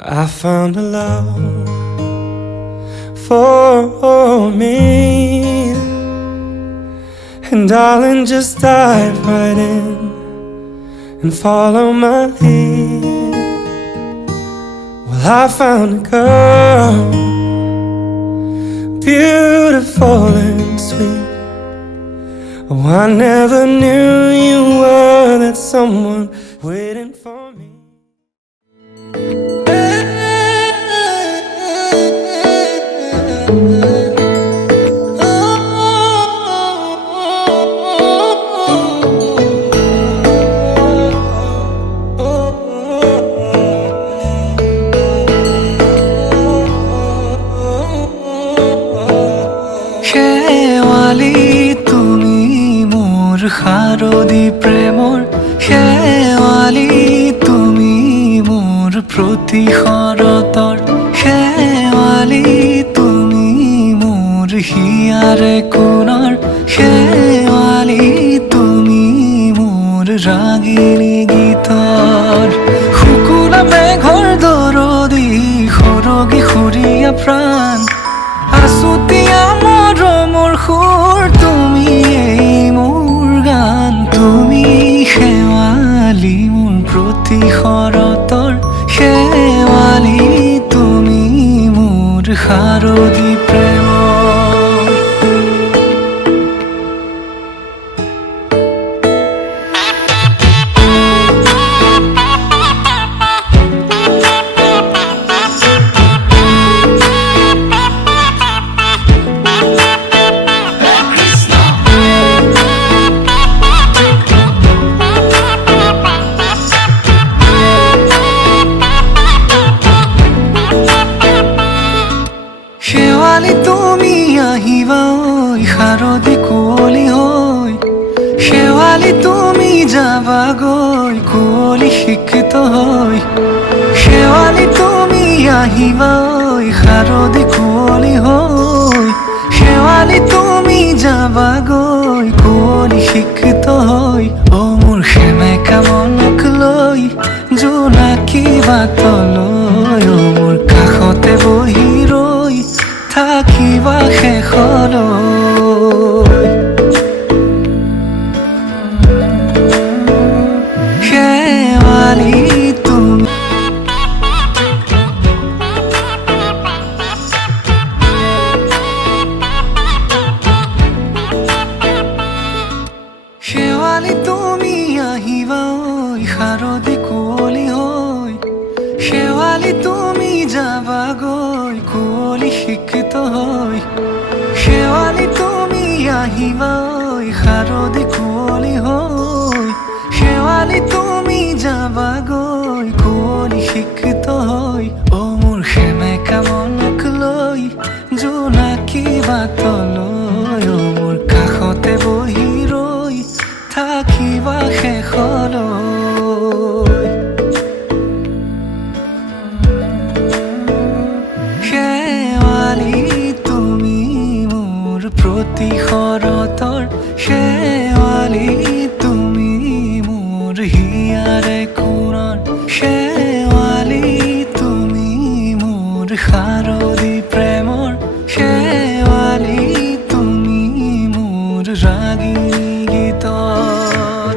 I found a love for me, and darling, just dive right in and follow my lead. Well, I found a girl, beautiful and sweet. Oh, I never knew you were that someone waiting for me. শেৱালি তুমি মোৰ শাৰদী প্ৰেমৰ শেৱালি তুমি মোৰ প্ৰতি শৰতৰ শেৱালি তুমি মোৰ হিয়াৰে কোণৰ শেৱালি তুমি মোৰ ৰাগিনী গীতৰ শুকুলা মেঘৰ দৰদি সৰগী সুৰীয়া প্ৰাণ আছুতীয়া মৰমৰ সুৰ তুমি মোৰ গান তুমি শেৱালি মোৰ প্ৰতি শৰতৰ শেৱালি তুমি মোৰ শাৰদী প্ৰেমৰ শেৱালি তুমি আহিবা ঐ শাৰদী কুঁৱলী হৈ শেৱালি তুমি যাবাগৈ কুঁৱলী শিক্ষিত হৈ শেৱালি তুমি আহিবা ঐ শাৰদী কুঁৱলী হৈ শেৱালি তুমি যাবাগৈ কুঁৱলী শিক্ষিত হৈ অ মোৰ সেমেকা মনক লৈ জোনাকী বাটলৈ অ মোৰ কাষতে বহি ৰৈ থাকিবা শেষলৈ শেৱালি তুমি শেৱালি তুমি আহিবা ঐ শাৰদী কুঁৱলী হৈ শেৱালি তুমি যাবাগৈ কুঁৱলী শিক্ষিত হৈ শেৱালি তুমি আহিবা ঐ শাৰদী কুঁৱলী হৈ শেৱালি তুমি যাবাগৈ কুঁৱলী শিক্ষিত হৈ অ মোৰ সেমেকা মনক লৈ জোনাকী বাটলৈ অ মোৰ কাষতে বহি ৰৈ থাকিবা শেষলৈ শেৱালি তুমি মোৰ প্ৰতি শৰতৰ শেৱালি তুমি মোৰ হিয়াৰে কোণৰ শেৱালি তুমি মোৰ শাৰদী প্ৰেমৰ শেৱালি তুমি মোৰ ৰাগিনী গীতৰ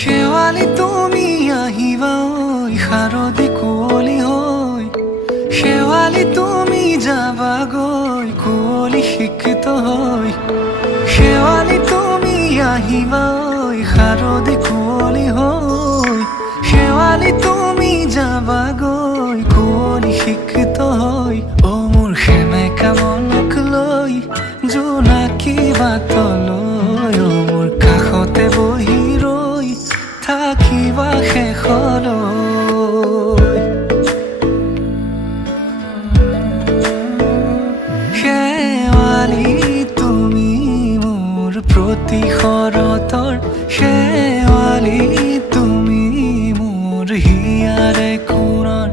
শেৱালি তুমি আহিবা ঐ শাৰদী কুঁৱলী হৈ শেৱালি তুমি যাবাগৈ কুঁৱলী শিক্ষিত হৈ শেৱালি তুমি আহিবা ঐ শাৰদী কুঁৱলী হৈ শেৱালি তুমি যাবাগৈ কুঁৱলী শিক্ষিত হৈ অ মোৰ সেমেকা মনক লৈ জোনাকী বাটলৈ অ মোৰ কাষতে বহি ৰৈ থাকিবা শেষলৈ শেৱালি তুমি মোৰ প্ৰতি শৰতৰ শেৱালি তুমি মোৰ হিয়াৰে কোণৰ